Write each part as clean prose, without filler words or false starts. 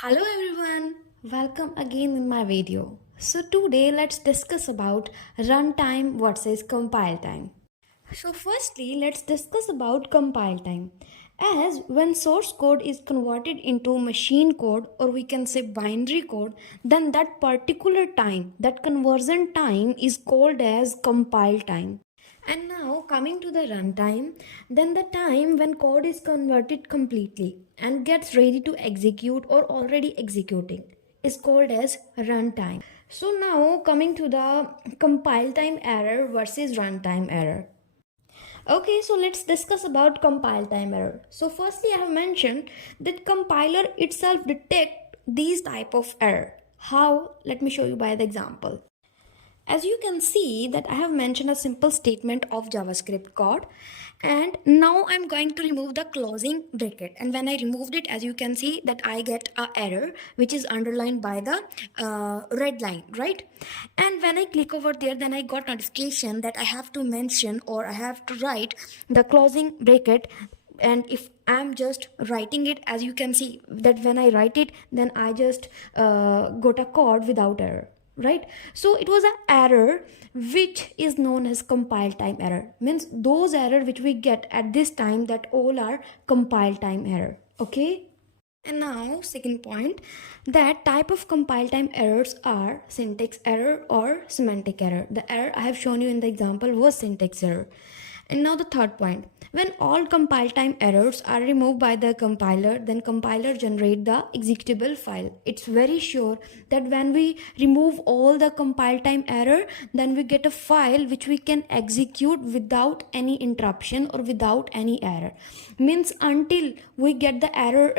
Hello everyone, welcome again in my video. So today let's discuss about runtime versus compile time. So firstly, let's discuss about compile time. As when source code is converted into machine code, or we can say binary code, then that particular time, that conversion time is called as compile time. And now coming to the runtime, then the time when code is converted completely and gets ready to execute or already executing is called as runtime. So now coming to the compile time error versus runtime error. Okay, so let's discuss about compile time error. So firstly, I have mentioned that compiler itself detect these type of error. How? Let me show you by the example. As you can see that I have mentioned a simple statement of JavaScript code, and now I'm going to remove the closing bracket, and when I removed it, as you can see that I get a error which is underlined by the red line, right? And when I click over there, then I got notification that I have to mention or I have to write the closing bracket. And if I'm just writing it, as you can see that when I write it, then I just got a code without error, right? So it was an error which is known as compile time error. Means those error which we get at this time, that all are compile time error. Okay, and now second point, that type of compile time errors are syntax error or semantic error. The error I have shown you in the example was syntax error. And now the third point, when all compile time errors are removed by the compiler, then compiler generate the executable file. It's very sure that when we remove all the compile time error, then we get a file which we can execute without any interruption or without any error. Means until we get the error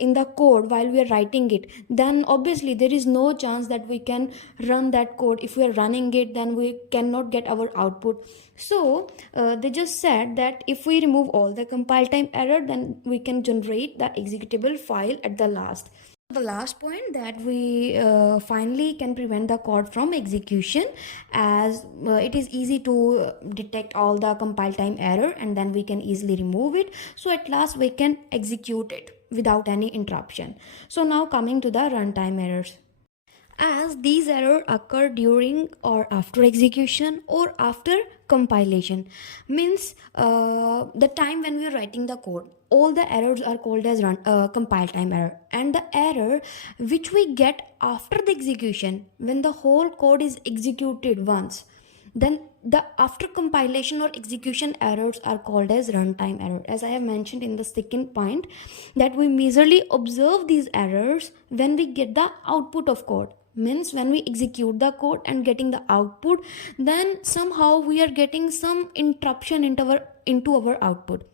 in the code while we are writing it, then obviously there is no chance that we can run that code. If we are running it, then we cannot get our output. So they just said that if we remove all the compile time error, then we can generate the executable file at the last. The last point, that we finally can prevent the code from execution, as it is easy to detect all the compile time error and then we can easily remove it. So at last we can execute it without any interruption. So now coming to the runtime errors, as these errors occur during or after execution or after compilation. Means the time when we are writing the code, all the errors are called as compile time error. And the error which we get after the execution, when the whole code is executed once, then the after compilation or execution errors are called as runtime error. As I have mentioned in the second point, that we majorly observe these errors when we get the output of code. Means when we execute the code and getting the output, then somehow we are getting some interruption into our output,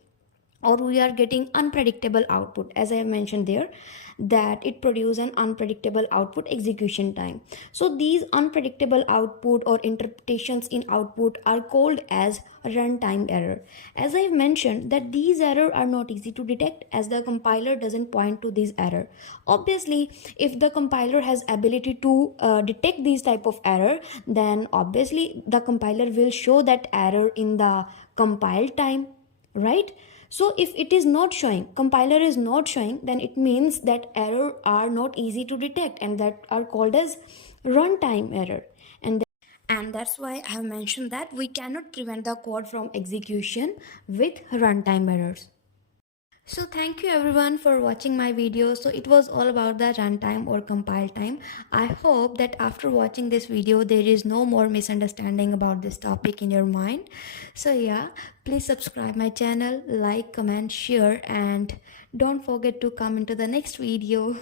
or we are getting unpredictable output. As I have mentioned there, that it produces an unpredictable output execution time. So these unpredictable output or interpretations in output are called as runtime error. As I have mentioned, that these errors are not easy to detect, as the compiler doesn't point to these error. Obviously, if the compiler has ability to detect these type of error, then obviously the compiler will show that error in the compile time, right? So if it is not showing, compiler is not showing, then it means that error are not easy to detect and that are called as runtime error. And that's why I have mentioned that we cannot prevent the code from execution with runtime errors. So thank you everyone for watching my video. So it was all about the runtime or compile time. I hope that after watching this video, there is no more misunderstanding about this topic in your mind. So yeah, please subscribe my channel, like, comment, share, and don't forget to come into the next video.